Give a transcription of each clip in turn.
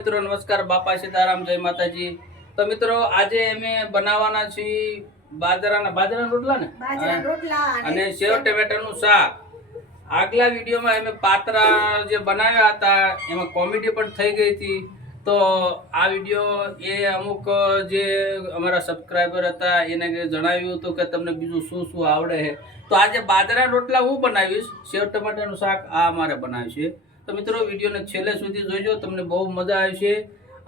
મિત્રો નમસ્કાર. બાપા સીતારામ જય માતાજી. તો મિત્રો આજે અમે બનાવવાના છીએ બાજરાના બાજરાના રોટલા ને? રોટલા અને સેવ ટમેટાનું શાક. આગલા વિડીયોમાં અમે પાત્રા જે બનાવ્યા હતા એમાં કોમેડી પણ થઈ ગઈ હતી. તો આ વીડિયો એ અમુક જે અમારા સબસ્ક્રાઈબર હતા એને જણાવ્યું હતું કે તમને બીજું શું શું આવડે છે. તો આજે બાજરા રોટલા હું બનાવીશ? સેવ ટમેટાનું શાક આ અમારે બનાવ્યું છે. તો મિત્રો વિડીયોને છેલ્લે સુધી જોજો તમને બહુ મજા આવશે.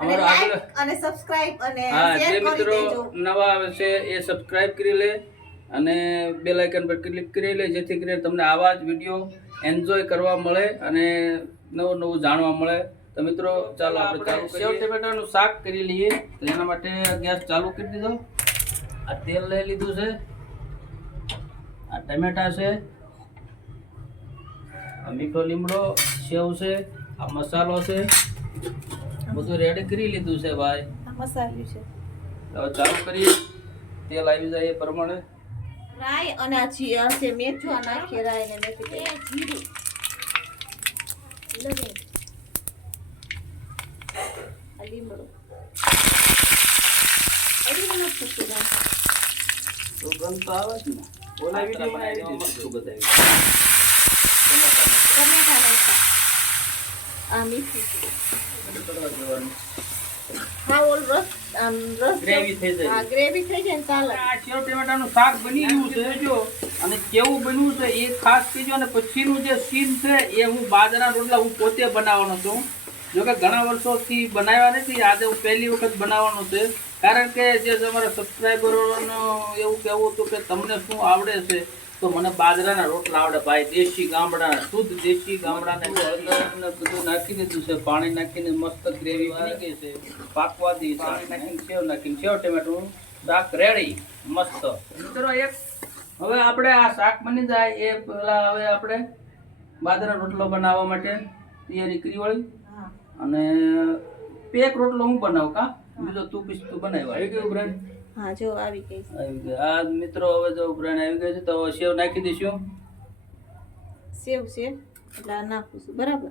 અમારો આગળ અને સબસ્ક્રાઇબ અને હા શેર જે મિત્રો નવા આવે છે એ સબસ્ક્રાઇબ કરી લે અને બેલ આઇકન પર ક્લિક કરી લે જેથી કરીને તમને આવા જ વીડિયો એન્જોય કરવા મળે અને નવું નવું જાણવા મળે. તો મિત્રો ચાલો આપણે ચાલુ સેવ ટમેટાનું શાક કરી લઈએ. તો એના માટે ગેસ ચાલુ કરી દીધો. આ તેલ લઈ લીધું છે. આ ટમેટા છે. આ મીઠો લીમડો સેવ છે આ મસાલો છે. બધું રેડી કરી લીધું છે ભાઈ. આ મસાલું છે. હવે ચાલુ કરીએ. તેલ આવી જાય એ પ્રમાણે. રાઈ અને આ જી આ છે મેથું આ નાખીએ રાઈ ને મેથી જીરું. લવિંગ આ લીમડો. ગામ તો ગંધ તો આવે જ ને. ઓલા વિડીયોમાં આવી મસ્ત બતાવી ટમેટા નાખ્યા આ કેવું બન્યું છે, એ ખાસ કહેજો. અને પછીનું જે સીન છે, એ હું બાજરાના રોટલા હું પોતે બનાવવાનો છું. જોકે ઘણા વર્ષોથી બનાવ્યા નથી, આજે હું પહેલી વખત બનાવવાનો છે. કારણ કે જે તમારા સબસ્ક્રાઈબરોનો એવું કહેવું હતું કે તમને શું આવડે છે? તો મને બાજરાના રોટલા આવડે ભાઈ. દેશી ગામડાના શુદ્ધ દેશી ગામડાના બધું નાખી દીધું છે. પાણી નાખીને મસ્ત ગ્રેવી બની ગઈ છે. પાકવા દઈ પાણી નાખીને સેવ નાખીને. સેવ ટમેટું શાક રેડી. મસ્ત. મિત્રો એક હવે આપણે આ શાક બની જાય એ પેલા હવે આપણે બાજરા રોટલો બનાવવા માટે તૈયારી કરી વળી અને પેક રોટલો હું બનાવું કા? બીજો તું પીસ તું બનાવ્યો આવી ગયું બ્રાન્ડ હા જો આવી ગઈ. આવી ગયું આ મિત્રો હવે જો બ્રાન્ડ આવી ગયો છે તો સેવ નાખી દઈશું. સેવ છે એટલે આ નાખું છું બરાબર?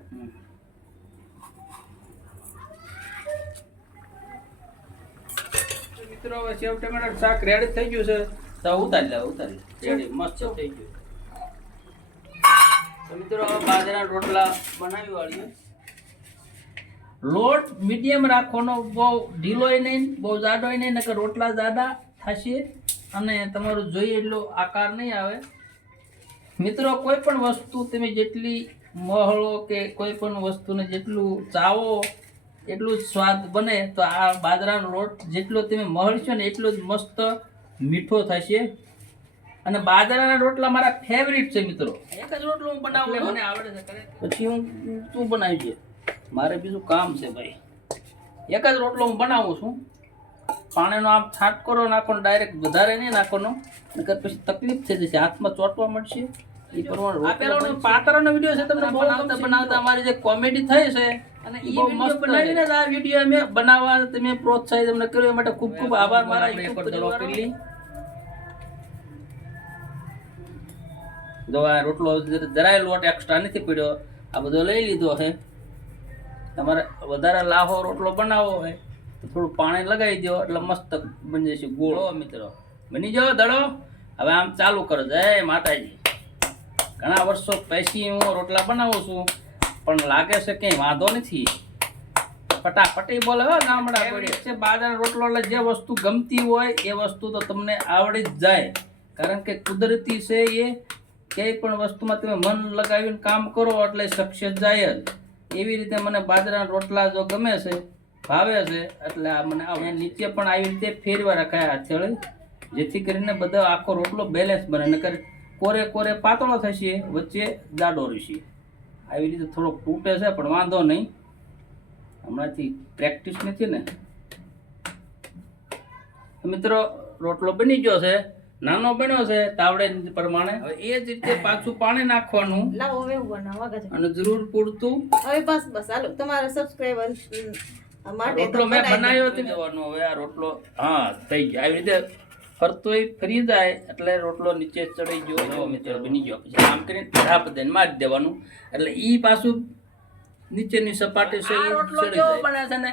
મિત્રો હવે સેવ ટમેટા શાક રેડી થઈ ગયું છે. તો ઉતારી લે ઉતારી. રેડી મસ્ત થઈ ગયું. તો મિત્રો હવે બાજરાના રોટલા બનાવી વાળીએ. લોટ મીડિયમ રાખવાનો બહુ ઢીલોય નહીં બહુ જાડોય નહીં નકર રોટલા જાડા થશે અને તમારું જોઈએ એટલો આકાર નહીં આવે. મિત્રો કોઈ પણ વસ્તુ તમે જેટલી મહળો કે કોઈ પણ વસ્તુને જેટલું ચાવો એટલું જ સ્વાદ બને તો આ બાજરાનો લોટ જેટલો તમે મહળશો ને એટલો જ મસ્ત મીઠો થશે. અને બાજરાના રોટલા મારા ફેવરિટ છે મિત્રો. એક જ રોટલો હું બનાવું મને આવડે છે પછી હું તું બનાવી છે મારે બીજું કામ છે ભાઈ. એક જ રોટલો હું બનાવું છું. પાણીનો આમ છાંટકોરો નાખો ડાયરેક્ટ વધારે નહીં નાખવાનો. નકર પછી તકલીફ થઈ જશે. હાથમાં ચોંટવા મળશે. એ પ્રમાણે આપેલો પાત્રનો વીડિયો છે તમને બનાવતા બનાવતા અમારી જે કોમેડી થઈ છે અને એ મસ્ત બનાવીને આ વીડિયો અમે બનાવવા તમે પ્રોત્સાહિત અમને કર્યો. એ માટે ખૂબ ખૂબ આભાર મારા YouTube જો આ રોટલો જરાય લોટ એક્સ્ટ્રા નથી પડ્યો. આ બધો લઈ લીધો છે તમારે વધારે લાહો રોટલો બનાવવો હોય તો થોડું પાણી લગાવી દો એટલે મસ્ત બની જશે ગોળો. મિત્રો. બની જાઓ દડો? હવે આમ ચાલુ કરો. જય માતાજી. ઘણા વર્ષો પછી હું રોટલા બનાવું છું પણ લાગે છે કંઈ વાંધો નથી. ફટાફટી બોલે હો ગામડા છે બાજરા રોટલો એટલે જે વસ્તુ ગમતી હોય એ વસ્તુ તો તમને આવડી જ જાય. કારણ કે કુદરતી છે એ કંઈ પણ વસ્તુમાં તમે મન લગાવીને કામ કરો એટલે સક્સેસ જાય જ. એવી રીતે મને બાજરાના રોટલા જો ગમે છે, ભાવે છે, એટલે આ મને આ નીચે પણ આવી રીતે ફેરવા રખાય હથેળે, જેથી કરીને બધો આખો રોટલો બેલેન્સ બને. નકર કોરે કોરે પાતળો થશે, વચ્ચે જાડો રહેશે. આવી રીતે થોડોક તૂટે છે, પણ વાંધો નહીં. હમણાંથી પ્રેક્ટિસ નથી ને. મિત્રો, રોટલો બની ગયો છે. નાનો બન્યો છે તાવડે પ્રમાણે. એ જ રીતે પાછું પાણી નાખવાનું. લાવો હવે બનાવવા ગજે અને જરૂર પૂરતું. હવે બસ બસ હાલો તમારા સબસ્ક્રાઇબર માટે રોટલો મેં બનાવ્યો હતો જવાનો હવે આ રોટલો હા થઈ ગયો. આવી રીતે ફરતોય ફરી જાય એટલે રોટલો નીચે ચડી ગયો. જો મિત્ર બની ગયો. પછી આમ કરીને ધાપ દઈને મારી દેવાનું. એટલે ઈ પાછું નીચેની સપાટી છે રોટલો કેવો બને છે ને?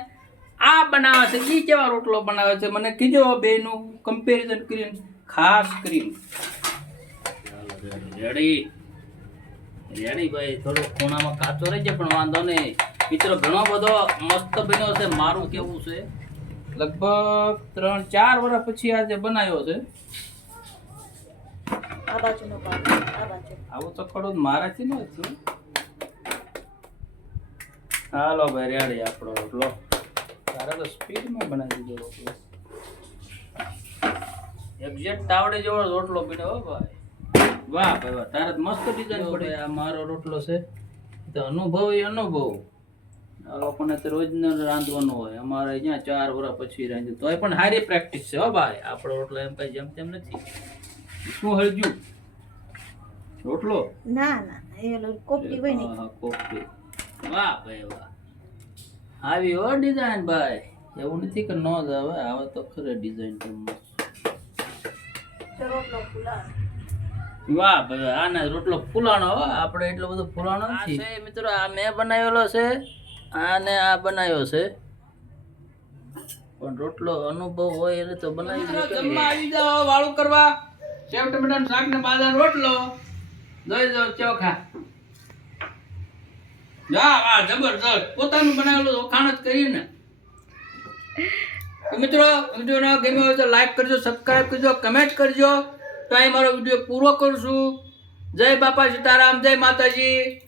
આ બનાવે છે. ઈ કેવા રોટલો બનાવે છે? મને કીધો બેનું કમ્પેરિઝન કરીને ખાસ કરીને. રેડી. રેડી ભાઈ થોડો ખૂણામાં કાચો રહી જાય પણ વાંધો નહીં. મિત્રો ઘણો બધો મસ્ત બન્યો છે મારું કેવું છે? લગભગ ત્રણ ચાર વર્ષ પછી આજે બનાવ્યો છે. આવો બાજુનો ભાગ આ બાજુ. આવું તો ખડો મારાથી ન થયું હાલો ભાઈ રેડી આપણો રોટલો. તારે તો સ્પીડમાં બનાવી દીધો રોટલો. એક્ઝેક્ટ તાવડે જેવો રોટલો બન્યો હો ભાઈ. વાહ ભાઈ વાહ તારે તો મસ્ત ડિઝાઇન પડે. આ મારો રોટલો છે. તો અનુભવ એ અનુભવ. આ લોકોને તો રોજ રાંધવાનું હોય. અમારે અહીંયા ચાર વર્ષ પછી રાંધ્યું તોય પણ સારી પ્રેક્ટિસ છે હો ભાઈ. આપણો રોટલો એમ કઈ જેમ તેમ નથી. શું હળજ્યું રોટલો? ના ના એ કોપડી હોય ને હા, હા, વાહ ભાઈ વાહ. આવી હો ડિઝાઇન ભાઈ. એવું નથી કે ન જ આવે. આવે તો ખરે ડિઝાઇન તો તો રોટલો વાહ બધા આને રોટલો ફૂલાણો હો. આપણે એટલો બધો ફૂલાણો છે મિત્રો આ મેં બનાવેલો છે. આને આ બનાવ્યો છે. પણ રોટલો અનુભવ હોય એને તો બનાવી દે. જમવા આવી જાઓ વાળું કરવા. સેવ ટમેટાનું શાક ને બાદાનો રોટલો. દઈ જાઓ ચોખા. જા વાહ જબરજસ્ત. પોતાનું બનાવેલું વખાણ જ કરીને મિત્રો વીડિયો ગમ્યો હોય તો લાઈક કરજો સબસ્ક્રાઈબ કરજો કમેન્ટ કરજો. તો અહીં મારો વીડિયો પૂરો કરશું જય બાપા સીતારામ, જય માતાજી.